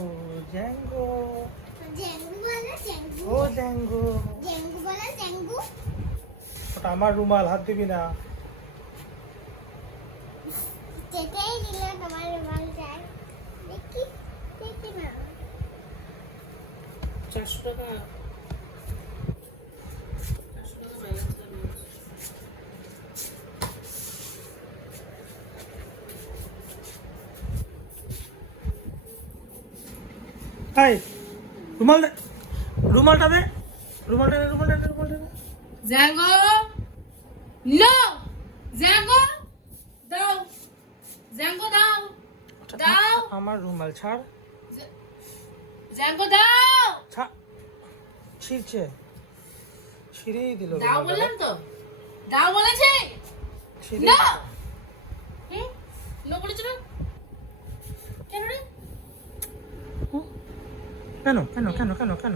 ও Zango, জ্যাঙ্গু বলে জ্যাঙ্গু। ও Zango. জ্যাঙ্গু বলে জ্যাঙ্গু। ওটা আমার রুমাল, হাত দিবি না। যেটাই দিলে তোমার রুমাল যায়। দেখি দেখি না। 400 টাকা, 400 টাকা ব্যালেন্স আছে। হাই, রুমাল দে, রুমালটা দে, রুমালটা দে, রুমালটা দে, রুমালটা দে। জ্যাঙ্গো, নো, জ্যাঙ্গো, দাও, জ্যাঙ্গো দাও, ওটা দাও, আমার রুমাল, ছাড় জ্যাঙ্গো দাও, ছাড়। ছিঁড়ছে, ছিঁড়েই দিল দাও রুমালটা। বললাম তো, দাও বলেছে, ছিঁড়েই না, দিল। হুম, নো বলেছো না, কেন রে? কেন কেন কেন কেন কেন